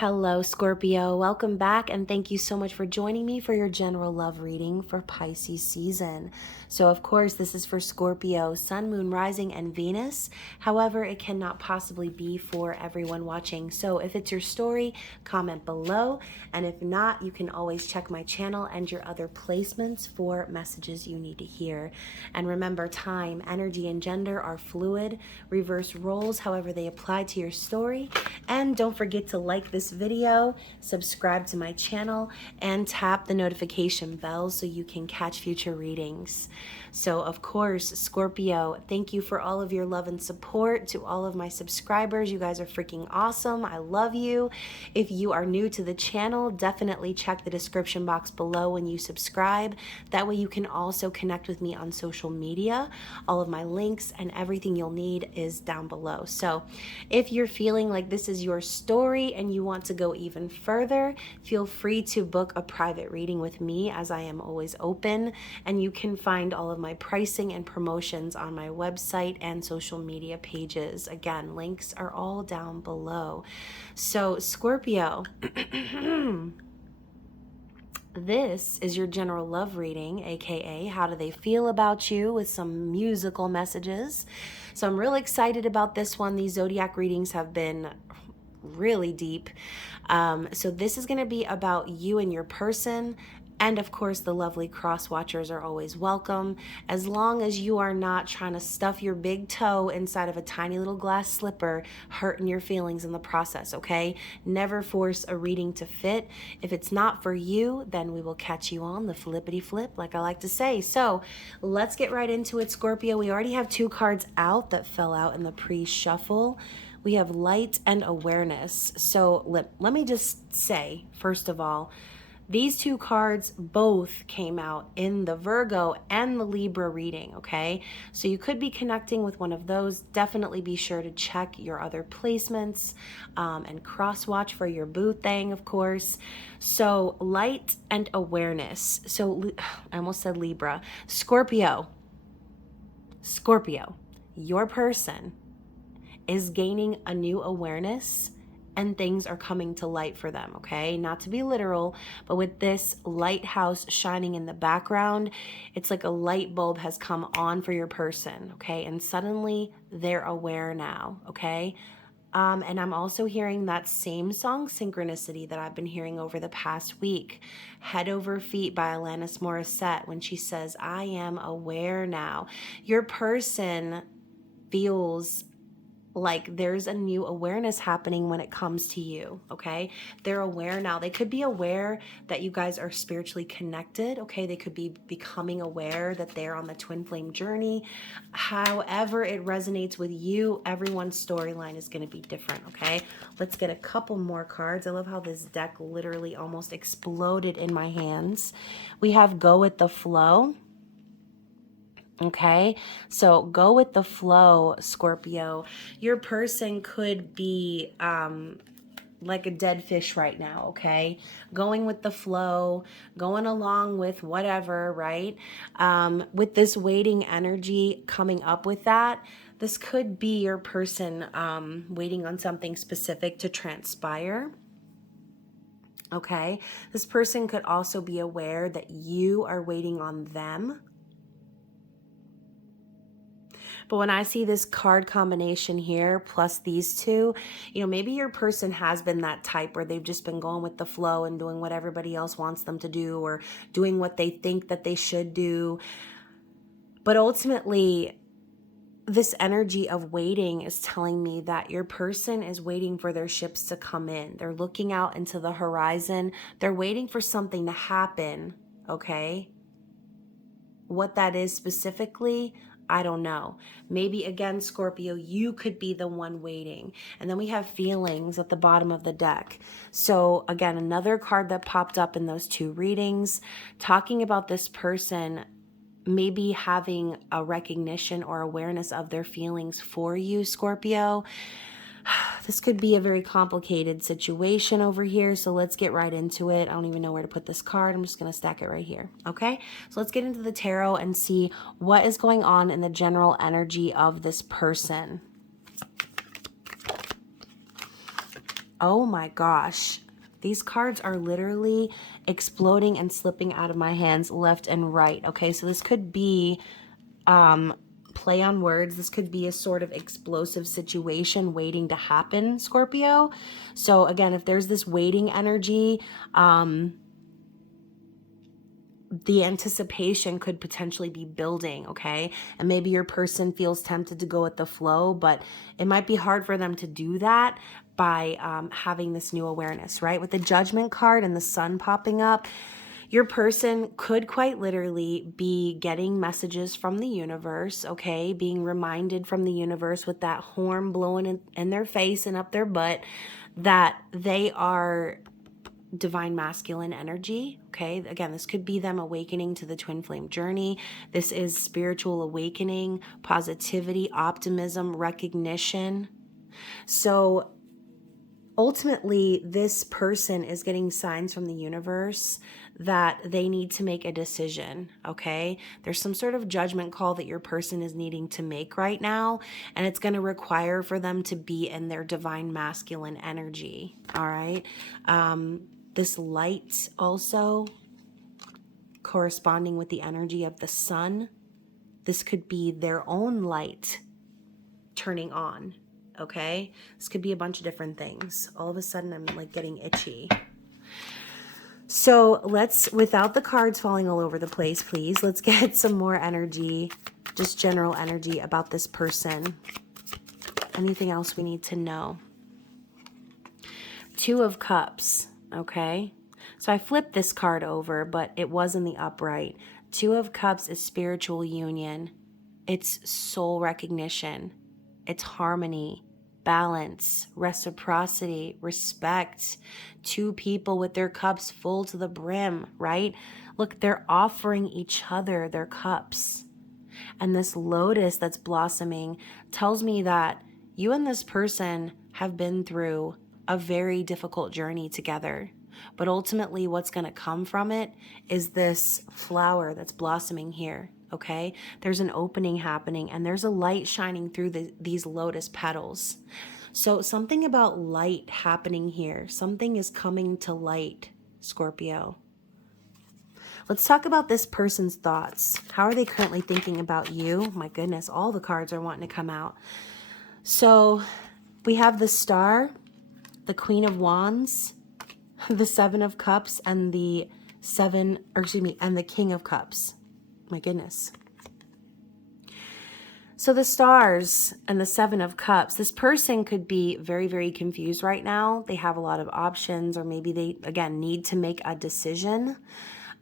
Hello, Scorpio. Welcome back, and thank you so much for joining me for your general love reading for Pisces season. So, of course, this is for Scorpio, Sun, Moon, Rising, and Venus. However, it cannot possibly be for everyone watching. So, if it's your story, comment below, and if not, you can always check my channel and your other placements for messages you need to hear. And remember, time, energy, and gender are fluid. Reverse roles, however they apply to your story. And don't forget to like this video, subscribe to my channel, and tap the notification bell so you can catch future readings. So, of course, Scorpio, thank you for all of your love and support. To all of my subscribers, you guys are freaking awesome. I love you. If you are new to the channel, definitely check the description box below when you subscribe. That way you can also connect with me on social media. All of my links and everything you'll need is down below. So if you're feeling like this is your story and you want to go even further, feel free to book a private reading with me, as I am always open, and you can find all of my pricing and promotions on my website and social media pages. Again, links are all down below. So, Scorpio, this is your general love reading, aka how do they feel about you, with some musical messages. So I'm really excited about this one. These zodiac readings have been really deep. So this is going to be about you and your person. And of course, the lovely cross watchers are always welcome, as long as you are not trying to stuff your big toe inside of a tiny little glass slipper, hurting your feelings in the process, okay? Never force a reading to fit. If it's not for you, then we will catch you on the flippity flip, like I like to say. So let's get right into it, Scorpio. We already have 2 cards out that fell out in the pre-shuffle. We have light and awareness. So let me just say, first of all, these 2 cards both came out in the Virgo and the Libra reading, okay? So you could be connecting with one of those. Definitely be sure to check your other placements and cross-watch for your boo thing, of course. So light and awareness. So I almost said Libra. Scorpio, your person is gaining a new awareness and things are coming to light for them, okay? Not to be literal, but with this lighthouse shining in the background, it's like a light bulb has come on for your person, okay? And suddenly they're aware now, okay? And I'm also hearing that same song synchronicity that I've been hearing over the past week, Head Over Feet by Alanis Morissette, when she says, I am aware now. Your person feels like there's a new awareness happening when it comes to you, okay? They're aware now. They could be aware that you guys are spiritually connected, okay? They could be becoming aware that they're on the twin flame journey. However it resonates with you, everyone's storyline is going to be different, okay? Let's get a couple more cards. I love how this deck literally almost exploded in my hands. We have Go With The Flow. Okay, so go with the flow, Scorpio. Your person could be like a dead fish right now, okay? Going with the flow, going along with whatever, right? With this waiting energy coming up with that, this could be your person waiting on something specific to transpire. Okay, this person could also be aware that you are waiting on them. But when I see this card combination here, plus these 2, you know, maybe your person has been that type where they've just been going with the flow and doing what everybody else wants them to do, or doing what they think that they should do. But ultimately, this energy of waiting is telling me that your person is waiting for their ships to come in. They're looking out into the horizon. They're waiting for something to happen, okay? What that is specifically, I don't know. Maybe again, Scorpio, you could be the one waiting. And then we have feelings at the bottom of the deck. So again, another card that popped up in those 2 readings, talking about this person maybe having a recognition or awareness of their feelings for you, Scorpio. This could be a very complicated situation over here, so let's get right into it. I don't even know where to put this card. I'm just going to stack it right here, okay? So let's get into the tarot and see what is going on in the general energy of this person. Oh my gosh. These cards are literally exploding and slipping out of my hands left and right. Okay, so this could be play on words. This could be a sort of explosive situation waiting to happen, Scorpio. So again, if there's this waiting energy, the anticipation could potentially be building, okay? And maybe your person feels tempted to go with the flow, but it might be hard for them to do that by having this new awareness, right? With the Judgment card and the sun popping up, your person could quite literally be getting messages from the universe, okay? Being reminded from the universe with that horn blowing in their face and up their butt that they are divine masculine energy, okay? Again, this could be them awakening to the twin flame journey. This is spiritual awakening, positivity, optimism, recognition. So ultimately, this person is getting signs from the universe that they need to make a decision, okay? There's some sort of judgment call that your person is needing to make right now, and it's going to require for them to be in their divine masculine energy, all right? This light also corresponding with the energy of the sun. This could be their own light turning on, okay? This could be a bunch of different things. All of a sudden, I'm like getting itchy. So let's, without the cards falling all over the place, please, let's get some more energy, just general energy about this person. Anything else we need to know? Two of Cups, okay? So I flipped this card over, but it was in the upright. Two of Cups is spiritual union. It's soul recognition. It's harmony, balance, reciprocity, respect. Two people with their cups full to the brim, right? Look, they're offering each other their cups. And this lotus that's blossoming tells me that you and this person have been through a very difficult journey together. But ultimately, what's going to come from it is this flower that's blossoming here, okay? There's an opening happening, and there's a light shining through these lotus petals. So something about light happening here. Something is coming to light, Scorpio. Let's talk about this person's thoughts. How are they currently thinking about you? My goodness, all the cards are wanting to come out. So we have the Star, the Queen of Wands, the Seven of Cups, and the and the King of Cups. My goodness. So the Stars and the Seven of Cups, this person could be very, very confused right now. They have a lot of options, or maybe they, again, need to make a decision.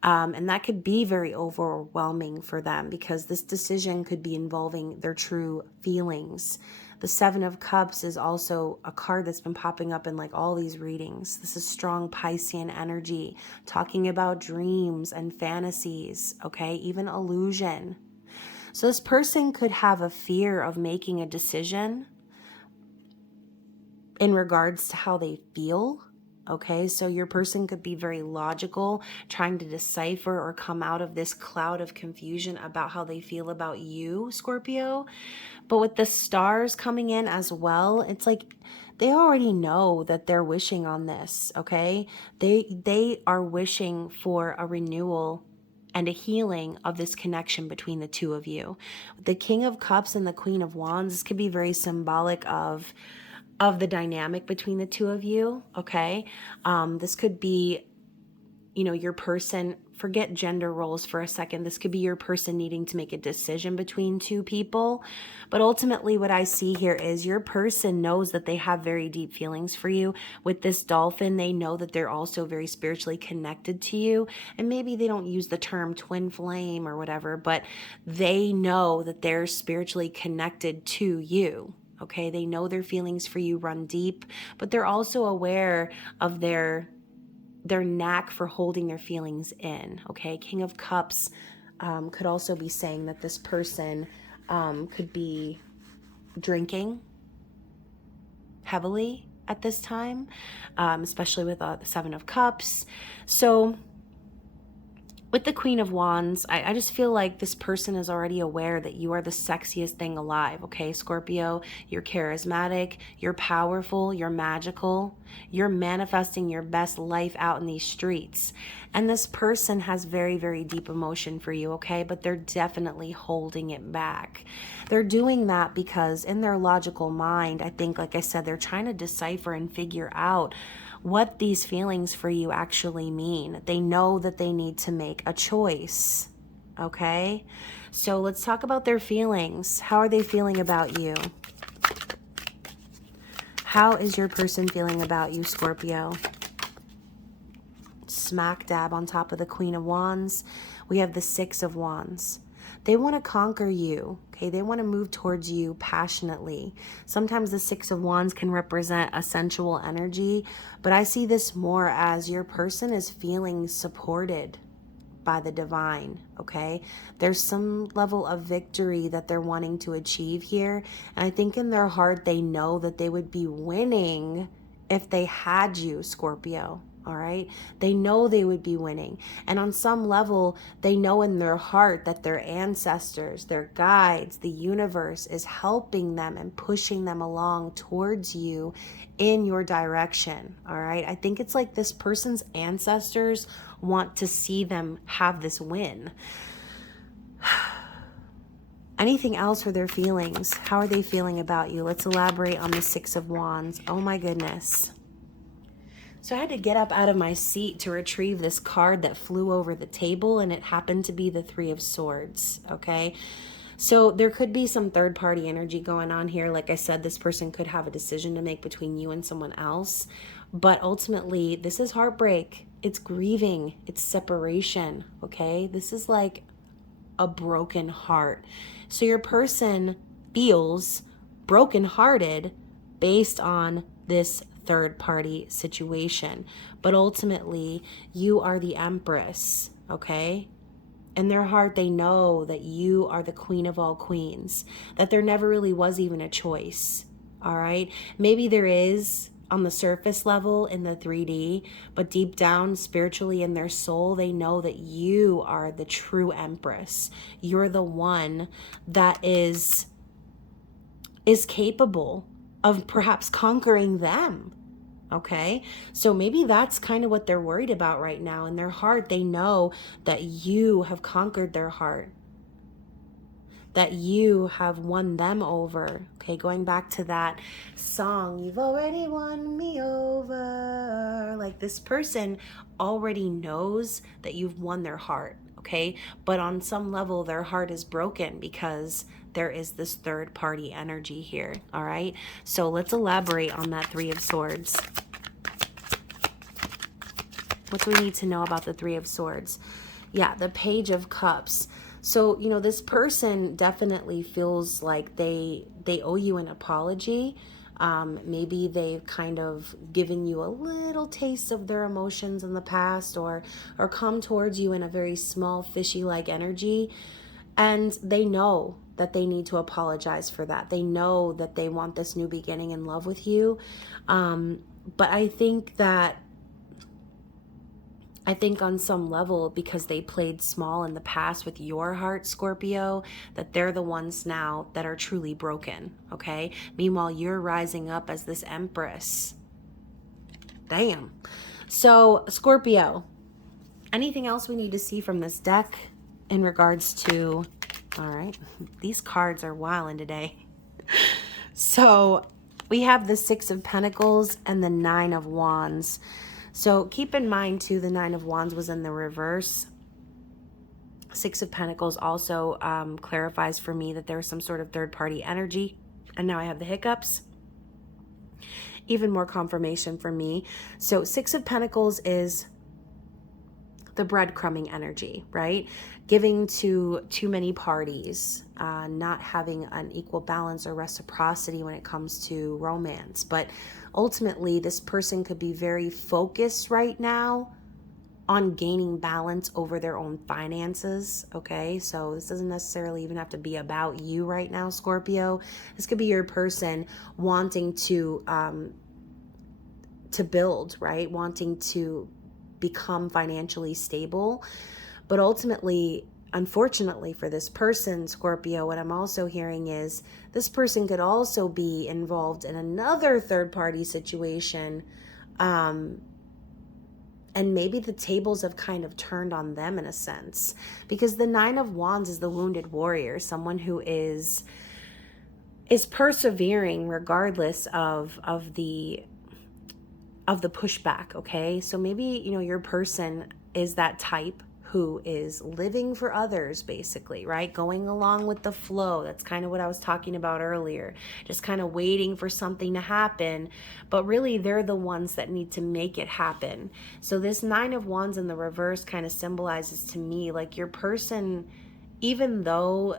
And that could be very overwhelming for them because this decision could be involving their true feelings. The Seven of Cups is also a card that's been popping up in like all these readings. This is strong Piscean energy, talking about dreams and fantasies, okay? Even illusion. So this person could have a fear of making a decision in regards to how they feel. Okay, so your person could be very logical, trying to decipher or come out of this cloud of confusion about how they feel about you, Scorpio. But with the Stars coming in as well, it's like they already know that they're wishing on this, okay? They are wishing for a renewal and a healing of this connection between the two of you. The King of Cups and the Queen of Wands, this could be very symbolic of the dynamic between the two of you, okay? This could be, you know, your person, forget gender roles for a second. This could be your person needing to make a decision between two people. But ultimately what I see here is your person knows that they have very deep feelings for you. With this dolphin, they know that they're also very spiritually connected to you. And maybe they don't use the term twin flame or whatever, but they know that they're spiritually connected to you. Okay, they know their feelings for you run deep, but they're also aware of their knack for holding their feelings in. Okay, King of Cups could also be saying that this person could be drinking heavily at this time, especially with the Seven of Cups. So with the Queen of Wands, I just feel like this person is already aware that you are the sexiest thing alive, okay, Scorpio? You're charismatic, you're powerful, you're magical, You're manifesting your best life out in these streets. And this person has very, very deep emotion for you, okay? But they're definitely holding it back. They're doing that because in their logical mind, I think, like I said, they're trying to decipher and figure out what these feelings for you actually mean. They know that they need to make a choice, okay? So let's talk about their feelings. How are they feeling about you? How is your person feeling about you, Scorpio? Smack dab on top of the Queen of Wands, we have the Six of Wands. They want to conquer you, okay? They want to move towards you passionately. Sometimes the Six of Wands can represent a sensual energy, but I see this more as your person is feeling supported by the divine, okay? There's some level of victory that they're wanting to achieve here. And I think in their heart, they know that they would be winning if they had you, Scorpio. All right. They know they would be winning. And on some level, they know in their heart that their ancestors, their guides, the universe is helping them and pushing them along towards you in your direction. All right. I think it's like this person's ancestors want to see them have this win. Anything else for their feelings? How are they feeling about you? Let's elaborate on the Six of Wands. Oh my goodness. So I had to get up out of my seat to retrieve this card that flew over the table, and it happened to be the Three of Swords, okay? So there could be some third-party energy going on here. Like I said, this person could have a decision to make between you and someone else. But ultimately, this is heartbreak. It's grieving. It's separation, okay? This is like a broken heart. So your person feels brokenhearted based on this third-party situation. But ultimately, you are the Empress, okay? In their heart, they know that you are the Queen of all queens, that there never really was even a choice, all right? Maybe there is on the surface level in the 3D, but deep down, spiritually in their soul, they know that you are the true Empress. You're the one that is capable of perhaps conquering them. Okay, so maybe that's kind of what they're worried about right now. In their heart, they know that you have conquered their heart, that you have won them over. Okay, going back to that song, you've already won me over. Like, this person already knows that you've won their heart, okay? But on some level, their heart is broken because there is this third party energy here, all right? So let's elaborate on that Three of Swords. What do we need to know about the Three of Swords? Yeah, the Page of Cups. So, you know, this person definitely feels like they owe you an apology. Maybe they've kind of given you a little taste of their emotions in the past, or come towards you in a very small fishy-like energy. And they know that they need to apologize for that. They know that they want this new beginning in love with you. But I think on some level, because they played small in the past with your heart, Scorpio, that they're the ones now that are truly broken, okay? Meanwhile, you're rising up as this Empress. Damn. So, Scorpio, anything else we need to see from this deck in regards to... All right, these cards are wilding today. So, we have the Six of Pentacles and the Nine of Wands. So keep in mind, too, the Nine of Wands was in the reverse. Six of Pentacles also clarifies for me that there's some sort of third-party energy. And now I have the hiccups. Even more confirmation for me. So Six of Pentacles is the breadcrumbing energy, right? Giving to too many parties, not having an equal balance or reciprocity when it comes to romance. But ultimately, this person could be very focused right now on gaining balance over their own finances, okay? So this doesn't necessarily even have to be about you right now, Scorpio. This could be your person wanting to build, right? Wanting to become financially stable. But ultimately, unfortunately for this person, Scorpio, what I'm also hearing is this person could also be involved in another third-party situation And maybe the tables have kind of turned on them in a sense, because the Nine of Wands is the wounded warrior, someone who is persevering regardless of the pushback. Okay, so maybe, you know, your person is that type who is living for others, basically, right? Going along with the flow. That's kind of what I was talking about earlier. Just kind of waiting for something to happen, but really they're the ones that need to make it happen. So this Nine of Wands in the reverse kind of symbolizes to me like your person, even though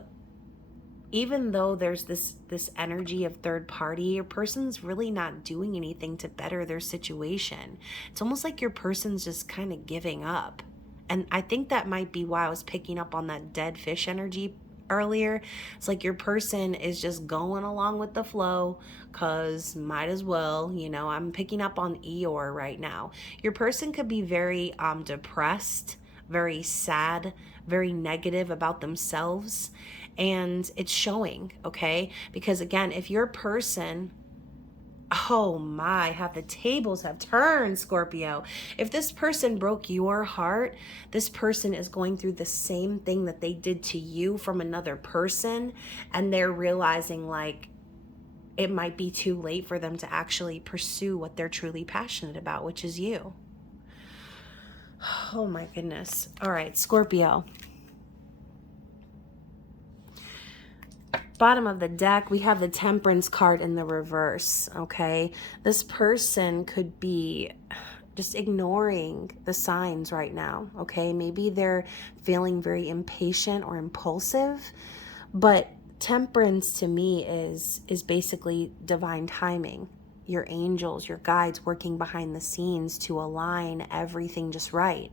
there's this energy of third party, your person's really not doing anything to better their situation. It's almost like your person's just kind of giving up. And I think that might be why I was picking up on that dead fish energy earlier. It's like your person is just going along with the flow because might as well, you know. I'm picking up on Eeyore right now. Your person could be very depressed, very sad, very negative about themselves. And it's showing, okay? Because again, if your person, oh my, how the tables have turned, Scorpio. If this person broke your heart, this person is going through the same thing that they did to you from another person. And they're realizing like it might be too late for them to actually pursue what they're truly passionate about, which is you. Oh my goodness. All right, Scorpio. Bottom of the deck, we have the Temperance card in the reverse, okay? This person could be just ignoring the signs right now, okay? Maybe they're feeling very impatient or impulsive, but Temperance to me is basically divine timing. Your angels, your guides working behind the scenes to align everything just right.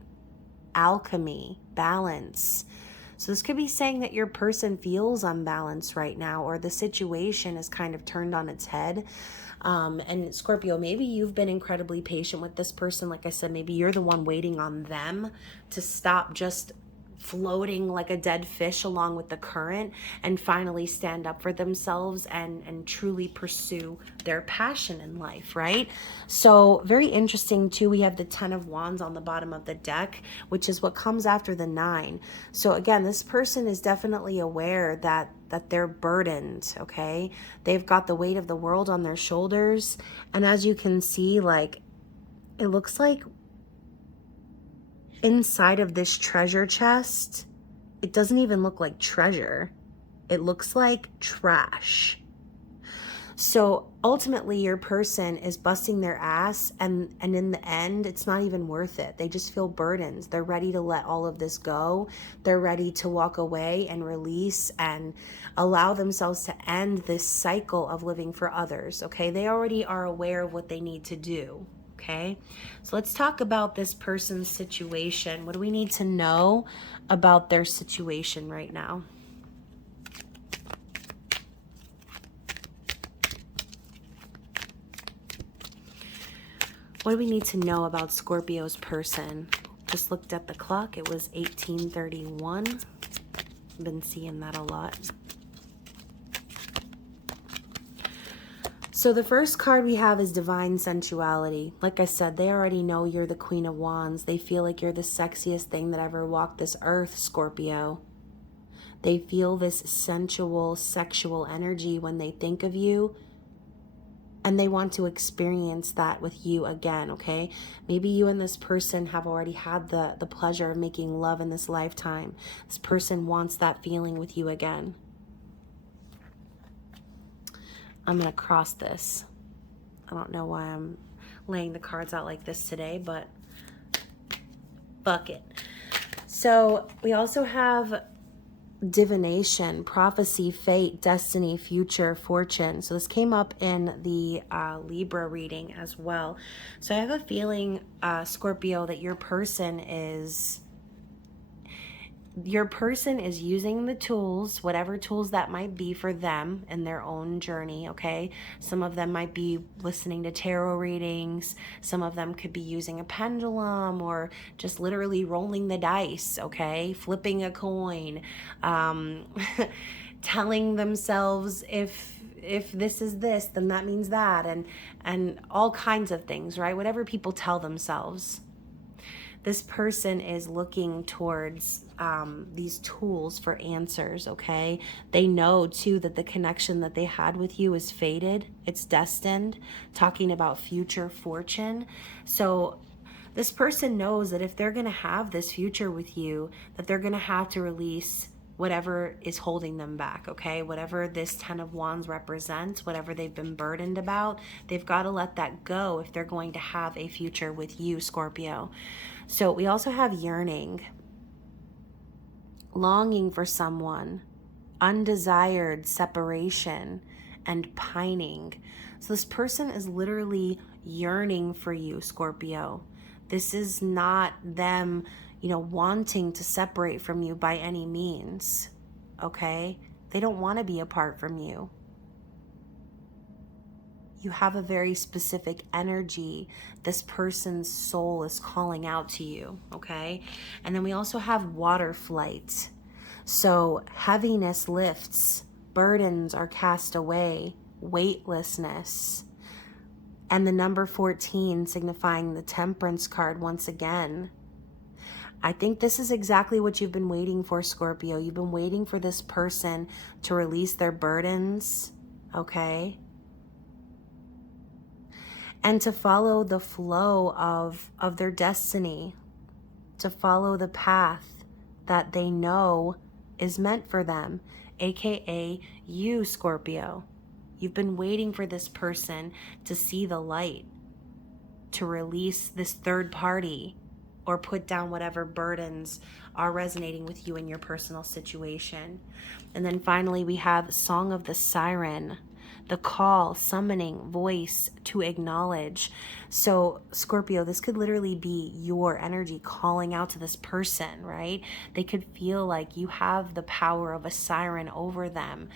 Alchemy, balance. So this could be saying that your person feels unbalanced right now, or the situation is kind of turned on its head. And Scorpio, maybe you've been incredibly patient with this person. Like I said, maybe you're the one waiting on them to stop just floating like a dead fish along with the current and finally stand up for themselves and truly pursue their passion in life, right? So very interesting too, we have the Ten of Wands on the bottom of the deck, which is what comes after the 9. So again, this person is definitely aware that they're burdened, okay? They've got the weight of the world on their shoulders. And as you can see, like, it looks like inside of this treasure chest, it doesn't even look like treasure. It looks like trash. So ultimately your person is busting their ass, and in the end, it's not even worth it. They just feel burdened. They're ready to let all of this go. They're ready to walk away and release and allow themselves to end this cycle of living for others, okay? They already are aware of what they need to do. Okay, so let's talk about this person's situation. What do we need to know about their situation right now? What do we need to know about Scorpio's person? Just looked at the clock. It was 1831. I've been seeing that a lot. So the first card we have is Divine Sensuality. Like I said, they already know you're the Queen of Wands. They feel like you're the sexiest thing that ever walked this earth, Scorpio. They feel this sensual, sexual energy when they think of you. And they want to experience that with you again, okay? Maybe you and this person have already had the pleasure of making love in this lifetime. This person wants that feeling with you again. I'm going to cross this. I don't know why I'm laying the cards out like this today, but fuck it. So we also have divination, prophecy, fate, destiny, future, fortune. So this came up in the Libra reading as well. So I have a feeling, Scorpio, that your person is using the tools, whatever tools that might be for them in their own journey, okay? Some of them might be listening to tarot readings. Some of them could be using a pendulum or just literally rolling the dice, okay? Flipping a coin, telling themselves if if this is this, then that means that, and all kinds of things, right? Whatever people tell themselves. This person is looking towards these tools for answers, okay? They know, too, that the connection that they had with you is fated. It's destined, talking about future fortune. So this person knows that if they're going to have this future with you, that they're going to have to release whatever is holding them back, okay? Whatever this 10 of Wands represents, whatever they've been burdened about, they've got to let that go if they're going to have a future with you, Scorpio. So we also have yearning, longing for someone, undesired separation, and pining. So this person is literally yearning for you, Scorpio. This is not them, wanting to separate from you by any means, okay? They don't want to be apart from you. You have a very specific energy. This person's soul is calling out to you, okay? And then we also have water flight. So heaviness lifts, burdens are cast away, weightlessness. And the number 14 signifying the Temperance card once again. I think this is exactly what you've been waiting for, Scorpio. You've been waiting for this person to release their burdens, okay? And to follow the flow of their destiny, to follow the path that they know is meant for them, aka you, Scorpio. You've been waiting for this person to see the light, to release this third party, or put down whatever burdens are resonating with you in your personal situation. And then finally, we have Song of the Siren, the call, summoning voice to acknowledge. So Scorpio, this could literally be your energy calling out to this person, right? They could feel like you have the power of a siren over them,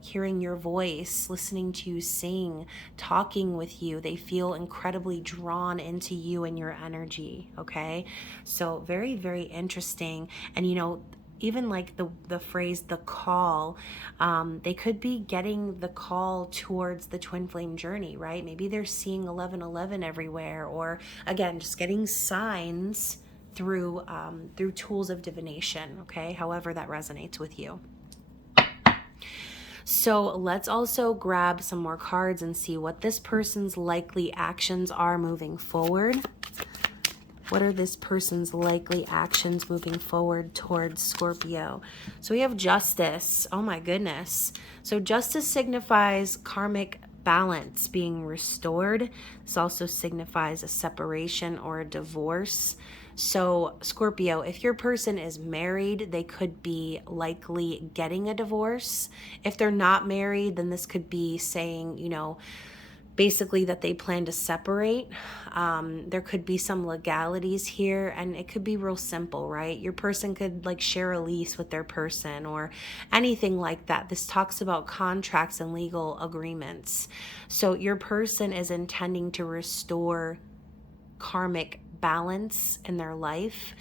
hearing your voice, listening to you sing, talking with you. They feel incredibly drawn into you and your energy, okay? So very, very interesting. And even like the phrase, the call, they could be getting the call towards the twin flame journey, right? Maybe they're seeing 1111 everywhere, or again, just getting signs through tools of divination, okay? However that resonates with you. So let's also grab some more cards and see what this person's likely actions are moving forward. What are this person's likely actions moving forward towards Scorpio? So we have Justice. Oh my goodness. So Justice signifies karmic balance being restored. This also signifies a separation or a divorce. So Scorpio, if your person is married, they could be likely getting a divorce. If they're not married, then this could be saying, basically that they plan to separate. There could be some legalities here, and it could be real simple, right? Your person could share a lease with their person or anything like that. This talks about contracts and legal agreements. So your person is intending to restore karmic balance in their life.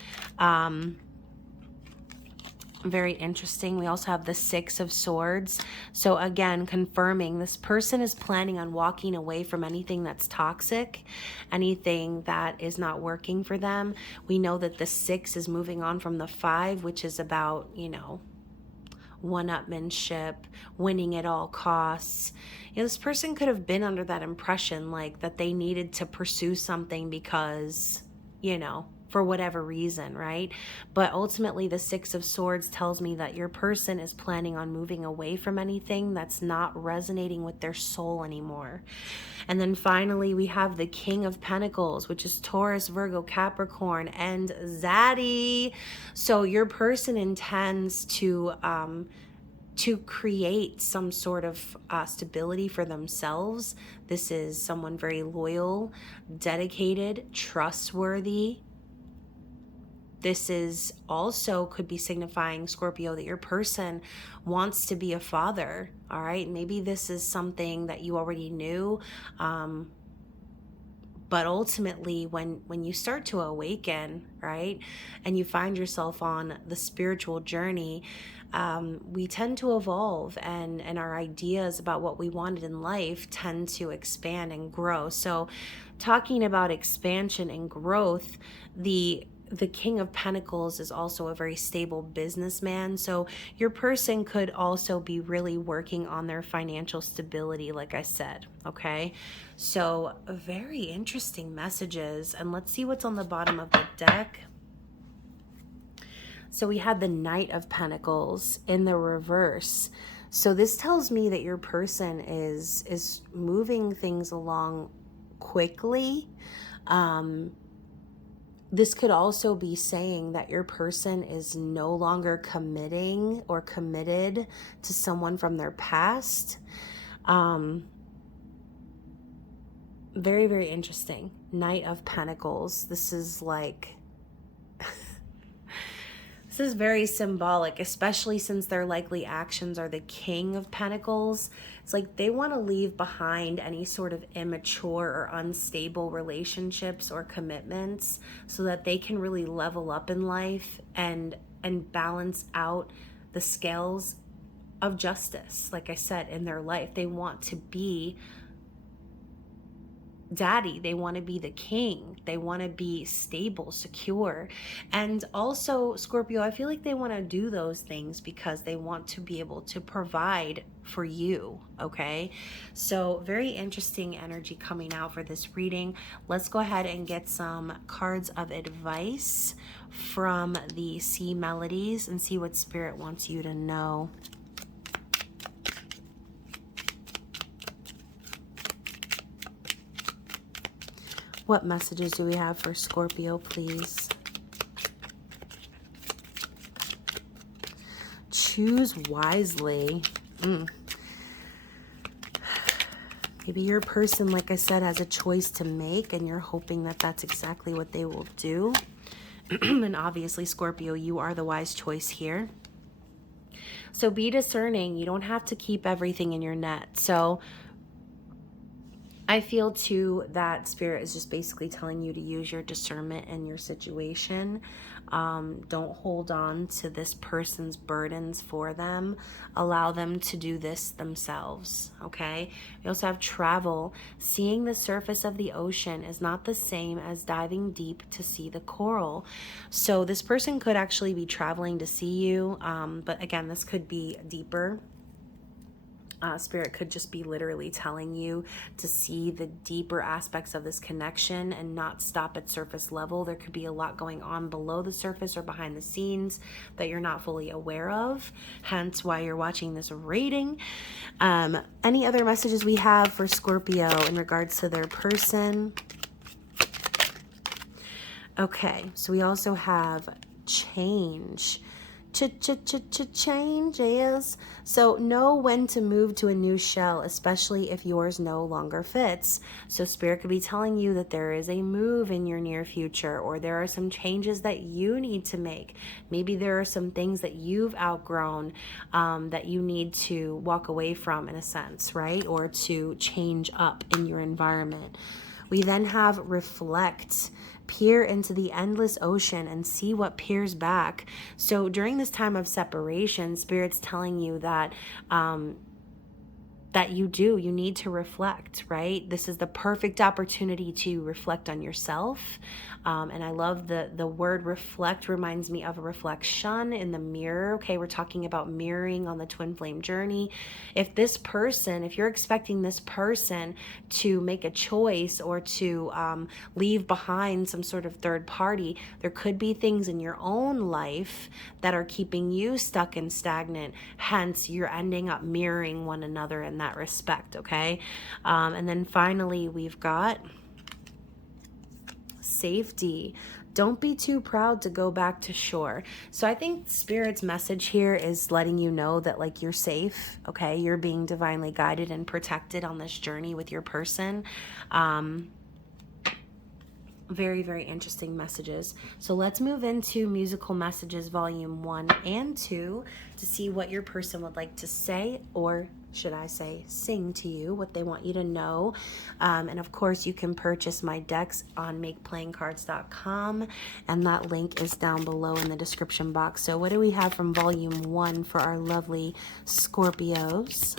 Very interesting. We also have the Six of Swords. So again, confirming this person is planning on walking away from anything that's toxic, anything that is not working for them. We know that the 6 is moving on from the 5, which is about, one-upmanship, winning at all costs. This person could have been under that impression, that they needed to pursue something because, for whatever reason, right? But ultimately, the 6 of Swords tells me that your person is planning on moving away from anything that's not resonating with their soul anymore. And then finally, we have the King of Pentacles, which is Taurus, Virgo, Capricorn, and Zaddy. So your person intends to create some sort of stability for themselves. This is someone very loyal, dedicated, trustworthy. This is also could be signifying, Scorpio, that your person wants to be a father, all right? Maybe this is something that you already knew, But ultimately, when you start to awaken, right, and you find yourself on the spiritual journey, we tend to evolve, and our ideas about what we wanted in life tend to expand and grow. So talking about expansion and growth, the King of Pentacles is also a very stable businessman. So your person could also be really working on their financial stability, like I said, okay? So very interesting messages. And let's see what's on the bottom of the deck. So we had the Knight of Pentacles in the reverse. So this tells me that your person is moving things along quickly. This could also be saying that your person is no longer committing or committed to someone from their past. Very, very interesting. Knight of Pentacles. This is like... This is very symbolic, especially since their likely actions are the King of Pentacles. It's like they want to leave behind any sort of immature or unstable relationships or commitments so that they can really level up in life and balance out the scales of justice. Like I said, in their life, they want to be daddy, they want to be the king, they want to be stable, secure. And also, Scorpio, I feel like they want to do those things because they want to be able to provide for you, okay? So very interesting energy coming out for this reading. Let's go ahead and get some cards of advice from the Sea Melodies and see what Spirit wants you to know. What messages do we have for Scorpio, please? Choose wisely. Maybe your person, like I said, has a choice to make, and you're hoping that that's exactly what they will do. And obviously, Scorpio, you are the wise choice here. So be discerning. You don't have to keep everything in your net. So I feel too that Spirit is just basically telling you to use your discernment in your situation. Don't hold on to this person's burdens for them. Allow them to do this themselves, okay? We also have travel. Seeing the surface of the ocean is not the same as diving deep to see the coral. So this person could actually be traveling to see you, but again, this could be deeper. Spirit could just be literally telling you to see the deeper aspects of this connection and not stop at surface level. There could be a lot going on below the surface or behind the scenes that you're not fully aware of, hence why you're watching this reading. Any other messages we have for Scorpio in regards to their person? Okay, so we also have change. Changes. So know when to move to a new shell, especially if yours no longer fits. So Spirit could be telling you that there is a move in your near future, or there are some changes that you need to make. Maybe there are some things that you've outgrown that you need to walk away from, in a sense, right? Or to change up in your environment. We then have reflect. Peer into the endless ocean and see what peers back. So during this time of separation, Spirit's telling you that you need to reflect, right? This is the perfect opportunity to reflect on yourself. And I love the word reflect reminds me of a reflection in the mirror. Okay, we're talking about mirroring on the twin flame journey. If you're expecting this person to make a choice or to leave behind some sort of third party, there could be things in your own life that are keeping you stuck and stagnant. Hence, you're ending up mirroring one another in that respect, okay? And then finally, we've got safety. Don't be too proud to go back to shore. So I think Spirit's message here is letting you know that, like, you're safe, okay? You're being divinely guided and protected on this journey with your person. Very, very interesting messages. So let's move into musical messages volume 1 and 2 to see what your person would like to say, or should I say sing to you, what they want you to know. And of course you can purchase my decks on makeplayingcards.com, and that link is down below in the description box. So what do we have from volume 1 for our lovely Scorpios?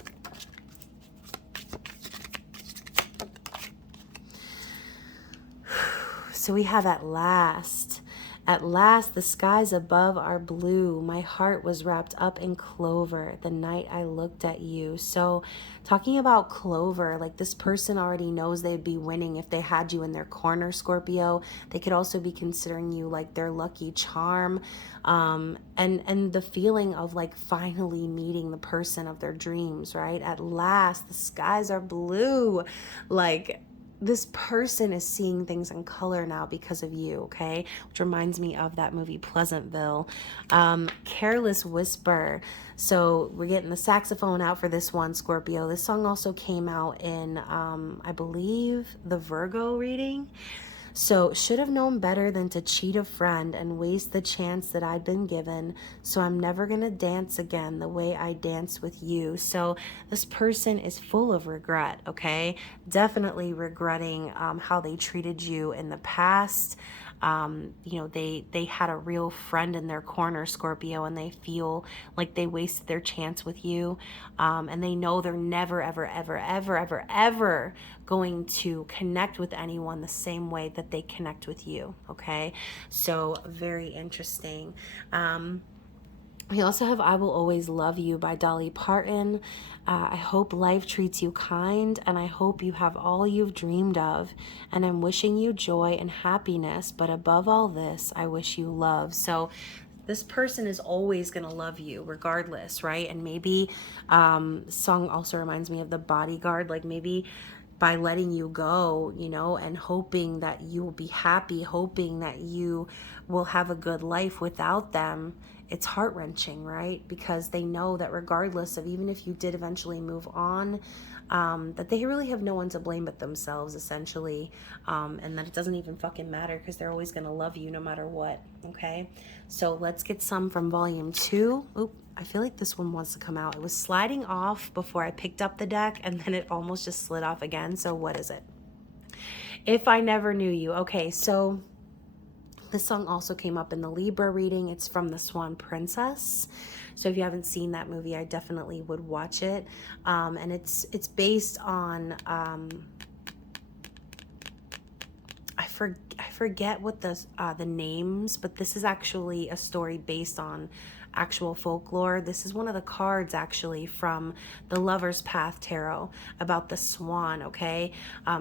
So we have at last, the skies above are blue. My heart was wrapped up in clover the night I looked at you. So talking about clover, like this person already knows they'd be winning if they had you in their corner, Scorpio. They could also be considering you like their lucky charm. And the feeling of like finally meeting the person of their dreams, right? At last, the skies are blue. Like, this person is seeing things in color now because of you, okay? Which reminds me of that movie Pleasantville. Careless Whisper. So we're getting the saxophone out for this one, Scorpio. This song also came out in, I believe, the Virgo reading. So should have known better than to cheat a friend and waste the chance that I'd been given. So I'm never going to dance again the way I danced with you. So this person is full of regret, okay? Definitely regretting how they treated you in the past. You know, they had a real friend in their corner, Scorpio, and they feel like they wasted their chance with you. And they know they're never, ever, ever, ever, ever, ever going to connect with anyone the same way that they connect with you, okay? So very interesting. We also have I Will Always Love You by Dolly Parton. I hope life treats you kind, and I hope you have all you've dreamed of. And I'm wishing you joy and happiness, but above all this, I wish you love. So this person is always going to love you regardless, right? And maybe song also reminds me of The Bodyguard, like maybe by letting you go, you know, and hoping that you will be happy, hoping that you will have a good life without them. It's heart-wrenching, right? Because they know that regardless of, even if you did eventually move on, that they really have no one to blame but themselves, essentially, and that it doesn't even fucking matter because they're always going to love you no matter what, okay? So let's get some from volume 2. Oop, I feel like this one wants to come out. It was sliding off before I picked up the deck, and then it almost just slid off again. So what is it? If I Never Knew You. Okay, so this song also came up in the Libra reading. It's from The Swan Princess. So if you haven't seen that movie, I definitely would watch it. And it's based on, I forget what the names, but this is actually a story based on actual folklore. This is one of the cards actually from the Lover's Path Tarot about the swan, okay?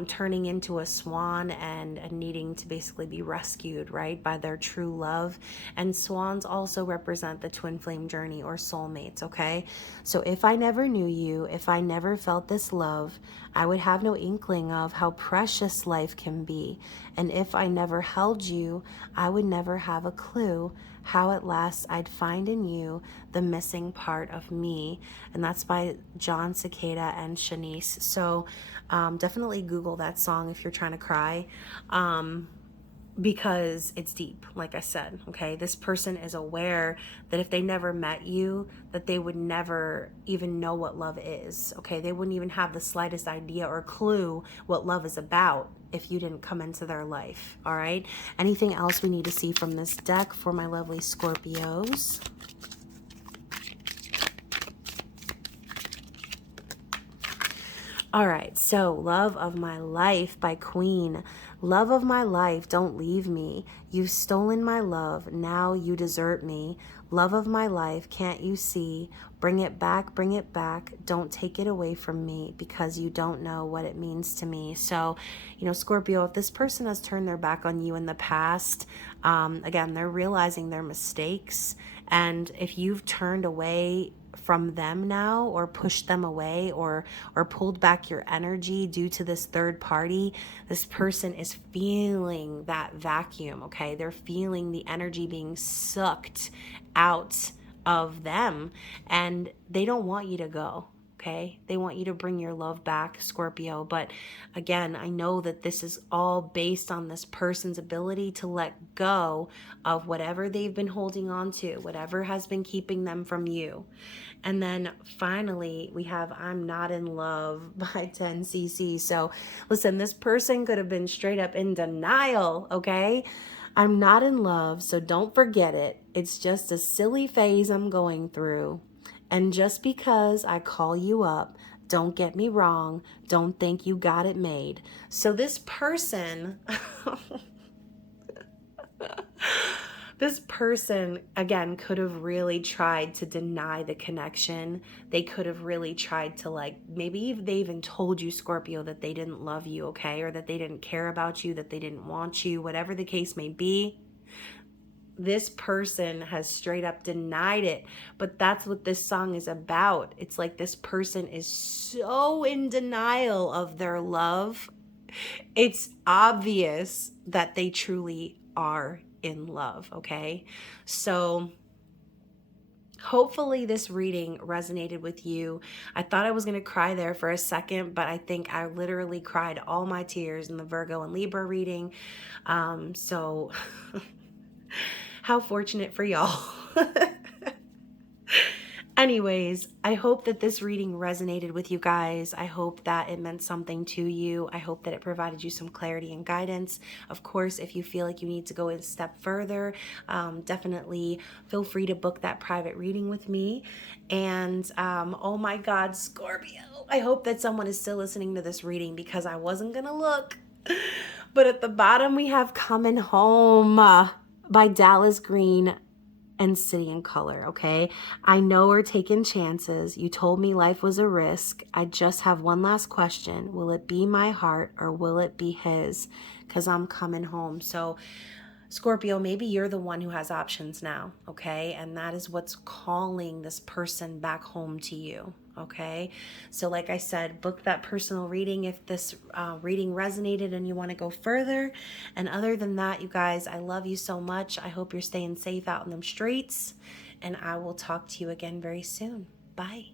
Turning into a swan and needing to basically be rescued, right, by their true love. And swans also represent the twin flame journey or soulmates, okay? So if I never knew you, if I never felt this love, I would have no inkling of how precious life can be. And if I never held you, I would never have a clue how at last I'd find in you the missing part of me. And that's by John Cicada and Shanice. So definitely Google that song if you're trying to cry, because it's deep, like I said, okay? This person is aware that if they never met you, that they would never even know what love is, okay? They wouldn't even have the slightest idea or clue what love is about if you didn't come into their life, all right? Anything else we need to see from this deck for my lovely Scorpios? All right, so Love of My Life by Queen. Love of my life, don't leave me. You've stolen my love, now you desert me. Love of my life, can't you see? Bring it back, don't take it away from me because you don't know what it means to me. So, you know, Scorpio, if this person has turned their back on you in the past, again, they're realizing their mistakes. And if you've turned away from them now, or pushed them away, or pulled back your energy due to this third party, this person is feeling that vacuum, okay? They're feeling the energy being sucked out of them, and they don't want you to go, okay? They want you to bring your love back, Scorpio. But again, I know that this is all based on this person's ability to let go of whatever they've been holding on to, whatever has been keeping them from you. And then finally, we have I'm Not in Love by 10cc. So listen, this person could have been straight up in denial, okay? I'm not in love, so don't forget it. It's just a silly phase I'm going through. And just because I call you up, don't get me wrong, don't think you got it made. So this person, this person, again, could have really tried to deny the connection. They could have really tried to, like, maybe they even told you, Scorpio, that they didn't love you, okay? Or that they didn't care about you, that they didn't want you, whatever the case may be. This person has straight up denied it, but that's what this song is about. It's like this person is so in denial of their love. It's obvious that they truly are in love, okay? So hopefully this reading resonated with you. I thought I was going to cry there for a second, but I think I literally cried all my tears in the Virgo and Libra reading. So how fortunate for y'all. Anyways, I hope that this reading resonated with you guys. I hope that it meant something to you. I hope that it provided you some clarity and guidance. Of course, if you feel like you need to go a step further, definitely feel free to book that private reading with me. And oh my God, Scorpio, I hope that someone is still listening to this reading because I wasn't going to look. But at the bottom, we have Coming Home by Dallas Green and City and Color, okay? I know we're taking chances. You told me life was a risk. I just have one last question. Will it be my heart or will it be his? Because I'm coming home. So Scorpio, maybe you're the one who has options now, okay? And that is what's calling this person back home to you, okay? So like I said, book that personal reading if this reading resonated and you want to go further. And other than that, you guys, I love you so much. I hope you're staying safe out in them streets. And I will talk to you again very soon. Bye.